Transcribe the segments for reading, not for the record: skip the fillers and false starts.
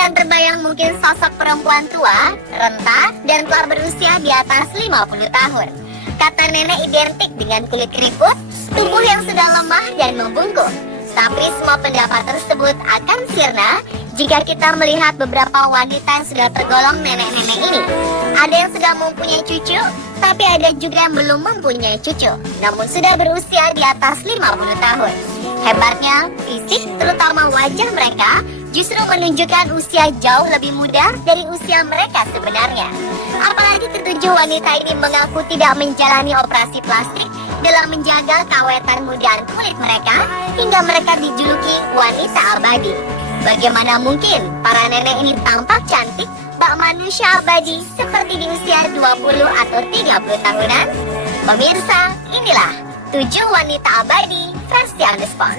yang terbayang mungkin sosok perempuan tua, renta, dan telah berusia di atas 50 tahun. Kata nenek identik dengan kulit keriput, tubuh yang sudah lemah dan membungkuk. Tapi semua pendapat tersebut akan sirna jika kita melihat beberapa wanita yang sudah tergolong nenek-nenek ini. Ada yang sudah mempunyai cucu, tapi ada juga yang belum mempunyai cucu, namun sudah berusia di atas 50 tahun. Hebatnya, fisik terutama wajah mereka justru menunjukkan usia jauh lebih muda dari usia mereka sebenarnya. Apalagi ketujuh wanita ini mengaku tidak menjalani operasi plastik dalam menjaga keawetan mudaan kulit mereka hingga mereka dijuluki wanita abadi. Bagaimana mungkin para nenek ini tampak cantik bak manusia abadi seperti di usia 20 atau 30 tahunan? Pemirsa, inilah 7 wanita abadi versi on the spot.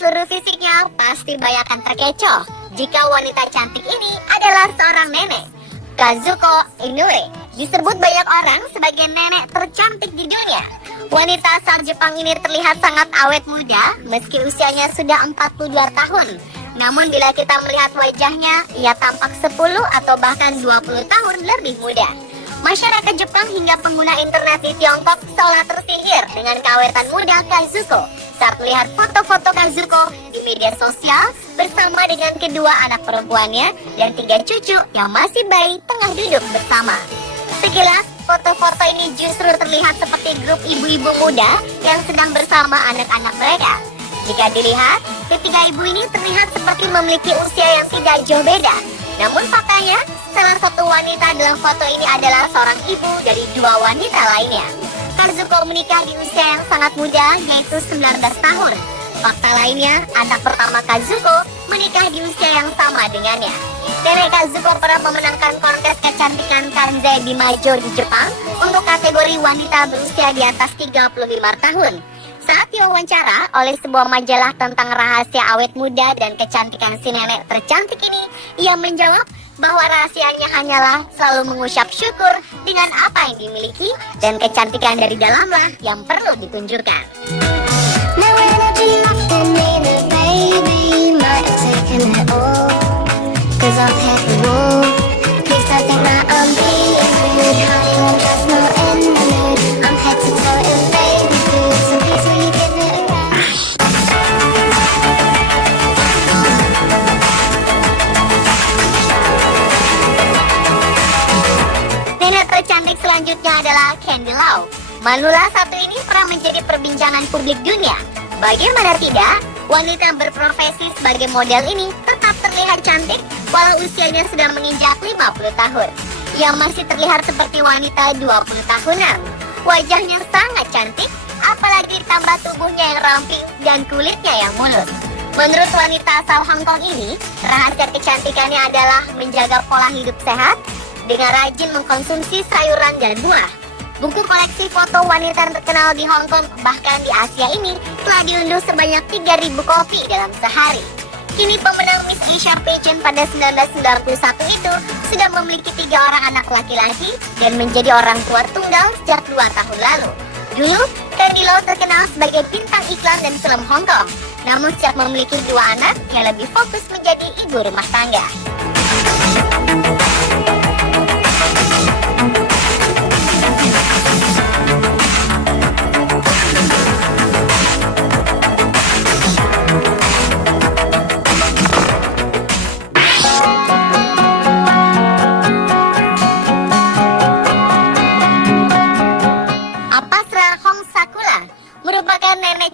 Seluruh fisiknya pasti banyak akan terkecoh jika wanita cantik ini adalah seorang nenek. Kazuko Inoue disebut banyak orang sebagai nenek tercantik di dunia. Wanita asal Jepang ini terlihat sangat awet muda meski usianya sudah 42 tahun. Namun bila kita melihat wajahnya, ia tampak 10 atau bahkan 20 tahun lebih muda. Masyarakat Jepang hingga pengguna internet di Tiongkok seolah tersihir dengan keawetan muda Kazuko saat melihat foto-foto Kazuko di media sosial bersama dengan kedua anak perempuannya dan 3 cucu yang masih bayi tengah duduk bersama. Sekilas, foto-foto ini justru terlihat seperti grup ibu-ibu muda yang sedang bersama anak-anak mereka. Jika dilihat, ketiga ibu ini terlihat seperti memiliki usia yang tidak jauh beda. Namun faktanya, salah satu wanita dalam foto ini adalah seorang ibu dari 2 wanita lainnya. Kazuko menikah di usia yang sangat muda, yaitu 19 tahun. Fakta lainnya, anak pertama Kazuko menikah di usia yang sama dengannya. Nenek Kazuko pernah memenangkan kontes kecantikan Kansai Bimajo di Jepang untuk kategori wanita berusia di atas 35 tahun. Saat diwawancara oleh sebuah majalah tentang rahasia awet muda dan kecantikan si nenek tercantik ini, ia menjawab bahwa rahasianya hanyalah selalu mengucap syukur dengan apa yang dimiliki dan kecantikan dari dalamlah yang perlu ditunjukkan. Selanjutnya adalah Candy Lau. Manula satu ini pernah menjadi perbincangan publik dunia. Bagaimana tidak, wanita yang berprofesi sebagai model ini tetap terlihat cantik walau usianya sudah menginjak 50 tahun. Ia masih terlihat seperti wanita 20 tahunan. Wajahnya sangat cantik, apalagi ditambah tubuhnya yang ramping dan kulitnya yang mulus. Menurut wanita asal Hong Kong ini, rahasia kecantikannya adalah menjaga pola hidup sehat dengan rajin mengkonsumsi sayuran dan buah. Buku koleksi foto wanita yang terkenal di Hong Kong bahkan di Asia ini telah diunduh sebanyak 3.000 kopi dalam sehari. Kini pemenang Miss Asia Pageant pada 1991 itu sudah memiliki 3 orang anak laki-laki dan menjadi orang tua tunggal sejak 2 tahun lalu. Dulu, Candy Lau terkenal sebagai bintang iklan dan film Hong Kong. Namun sejak memiliki 2 anak, ia lebih fokus menjadi ibu rumah tangga.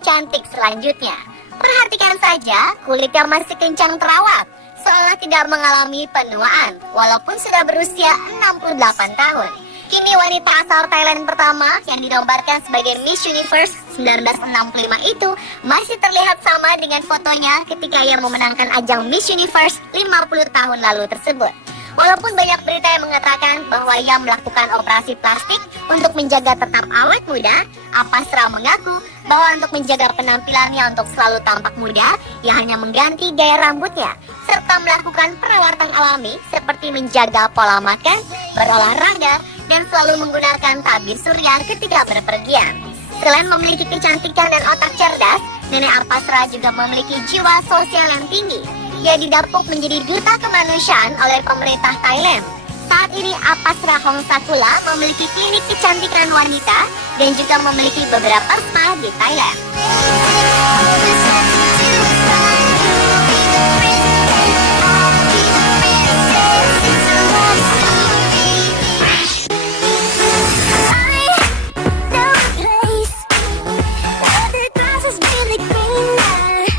Cantik selanjutnya. Perhatikan saja kulitnya masih kencang terawat, seolah tidak mengalami penuaan, walaupun sudah berusia 68 tahun. Kini wanita asal Thailand pertama yang dinomorkan sebagai Miss Universe 1965 itu masih terlihat sama dengan fotonya ketika ia memenangkan ajang Miss Universe 50 tahun lalu tersebut. Walaupun banyak berita yang mengatakan bahwa ia melakukan operasi plastik untuk menjaga tetap awet muda, Apasra mengaku bahwa untuk menjaga penampilannya untuk selalu tampak muda, ia hanya mengganti gaya rambutnya, serta melakukan perawatan alami seperti menjaga pola makan, berolahraga, dan selalu menggunakan tabir surya ketika berpergian. Selain memiliki kecantikan dan otak cerdas, Nenek Apasrah juga memiliki jiwa sosial yang tinggi. Ia didapuk menjadi duta kemanusiaan oleh pemerintah Thailand. Saat ini Apasrah Hongsakula memiliki klinik kecantikan wanita dan juga memiliki beberapa spa di Thailand.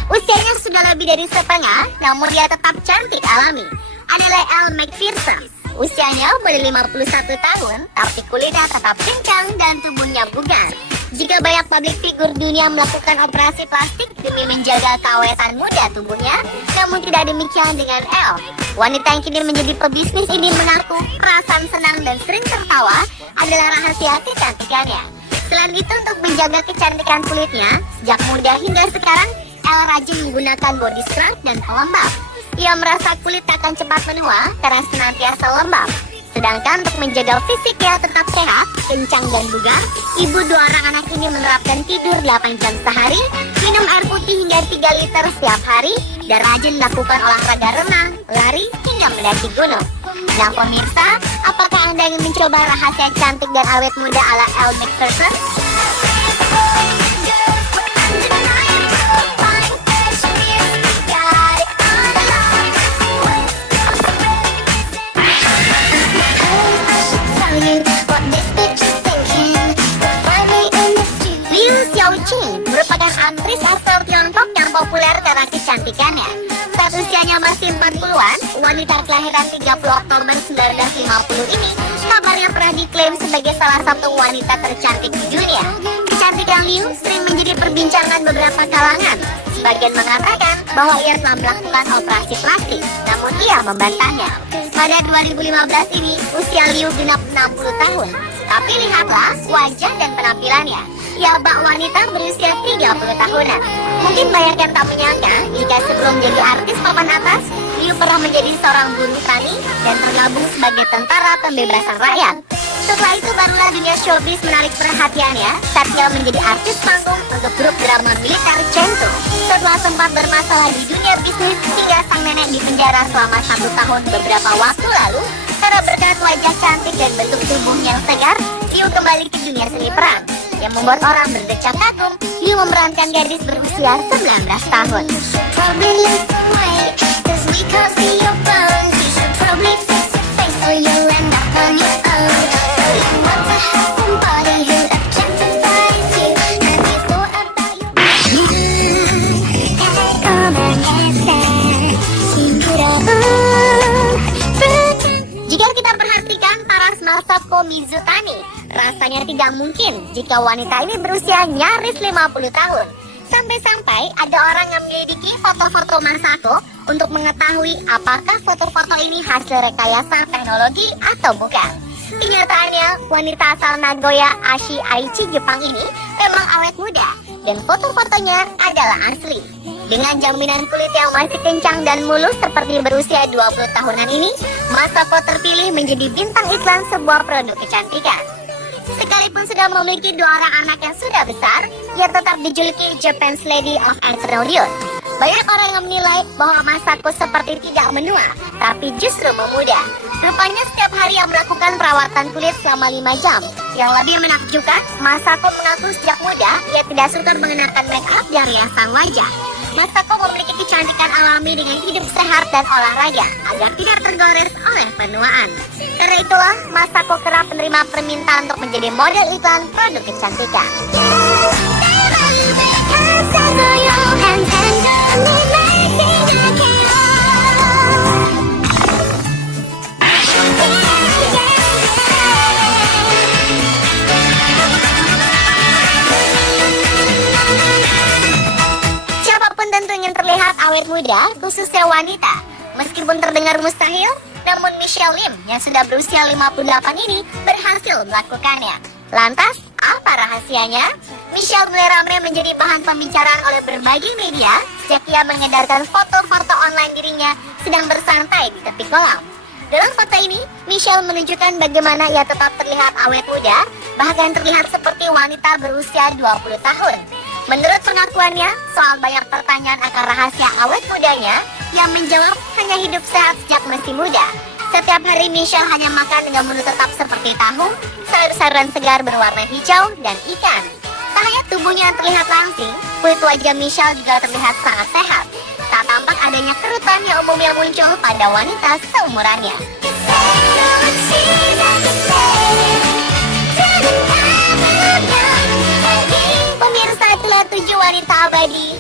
Usianya sudah lebih dari setengah, namun dia tetap cantik alami. Adalah Elle Macpherson. Usianya baru 51 tahun, tapi kulitnya tetap kencang dan tubuhnya bugar. Jika banyak publik figur dunia melakukan operasi plastik demi menjaga keawetan muda tubuhnya, namun tidak demikian dengan Elle. Wanita yang kini menjadi pebisnis ini mengaku perasaan senang dan sering tertawa adalah rahasia kecantikannya. Selain itu, untuk menjaga kecantikan kulitnya, sejak muda hingga sekarang, Elle rajin menggunakan body scrub dan pelembab. Ia merasa kulit akan cepat menua karena senantiasa lembab. Sedangkan untuk menjaga fisiknya tetap sehat, kencang dan bugar, ibu dua orang anak ini menerapkan tidur 8 jam sehari, minum air putih hingga 3 liter setiap hari, dan rajin melakukan olahraga renang, lari, hingga mendaki gunung. Nah pemirsa, apakah Anda ingin mencoba rahasia cantik dan awet muda ala Elle Macpherson? Merupakan aktris asal Tiongkok yang populer karena kecantikannya. Saat usianya masih 40-an, wanita kelahiran 30 Oktober 1950 ini kabarnya pernah diklaim sebagai salah satu wanita tercantik di dunia. Kecantikan Liu sering menjadi perbincangan beberapa kalangan. Sebagian mengatakan bahwa ia telah melakukan operasi plastik, namun ia membantahnya. Pada 2015 ini, usia Liu genap 60 tahun. Tapi lihatlah wajah dan penampilannya. Ia bak wanita berusia 30 tahunan. Mungkin banyak yang tak menyangka jika sebelum jadi artis papan atas, Liu pernah menjadi seorang buruh tani dan tergabung sebagai tentara pembebasan rakyat. Setelah itu barulah dunia showbiz menarik perhatiannya saat ia menjadi artis panggung untuk grup drama militer Chengdu. Setelah sempat bermasalah di dunia bisnis hingga sang nenek dipenjara selama 1 tahun beberapa waktu lalu, karena berkat wajah cantik dan bentuk tubuhnya yang segar, Liu kembali ke dunia seni peran. Yang membuat orang berdecak kagum, Liu memerankan gadis berusia 19 tahun. Jika kita perhatikan paras Masako Mizutani, rasanya tidak mungkin jika wanita ini berusia nyaris 50 tahun. Sampai-sampai ada orang yang menyelidiki foto-foto Masako untuk mengetahui apakah foto-foto ini hasil rekayasa teknologi atau bukan. Kenyataannya, wanita asal Nagoya Ashi Aichi Jepang ini memang awet muda dan foto-fotonya adalah asli. Dengan jaminan kulit yang masih kencang dan mulus seperti berusia 20 tahunan ini, Masako terpilih menjadi bintang iklan sebuah produk kecantikan. Sekalipun sudah memiliki 2 orang anak yang sudah besar, ia tetap dijuluki Japan's Lady of Eternal Youth. Banyak orang yang menilai bahwa Masako seperti tidak menua, tapi justru memuda. Rupanya setiap hari ia melakukan perawatan kulit selama 5 jam. Yang lebih menakjubkan, Masako mengaku sejak muda ia tidak suka mengenakan make up dan riasan wajah. Masako memiliki kecantikan alami dengan hidup sehat dan olahraga agar tidak tergores oleh penuaan. Karena itulah, Masako kerap menerima permintaan untuk menjadi model iklan produk kecantikan. Siapapun tentu ingin terlihat awet muda, khususnya wanita. Meskipun terdengar mustahil, namun Michelle Lim yang sudah berusia 58 ini berhasil melakukannya. Lantas, apa rahasianya? Michelle mulai ramai menjadi bahan pembicaraan oleh berbagai media sejak ia mengedarkan foto-foto online dirinya sedang bersantai di tepi kolam. Dalam foto ini, Michelle menunjukkan bagaimana ia tetap terlihat awet muda, bahkan terlihat seperti wanita berusia 20 tahun. Menurut pengakuannya, soal banyak pertanyaan akan rahasia awet mudanya, yang menjawab hanya hidup sehat sejak masih muda. Setiap hari Michelle hanya makan dengan menu tetap seperti tahu, sayur-sayuran segar berwarna hijau, dan ikan. Tak hanya tubuhnya yang terlihat langsing, kulit wajah Michelle juga terlihat sangat sehat. Tak tampak adanya kerutan yang umumnya muncul pada wanita seumurannya. Pemirsa, itulah 7 wanita abadi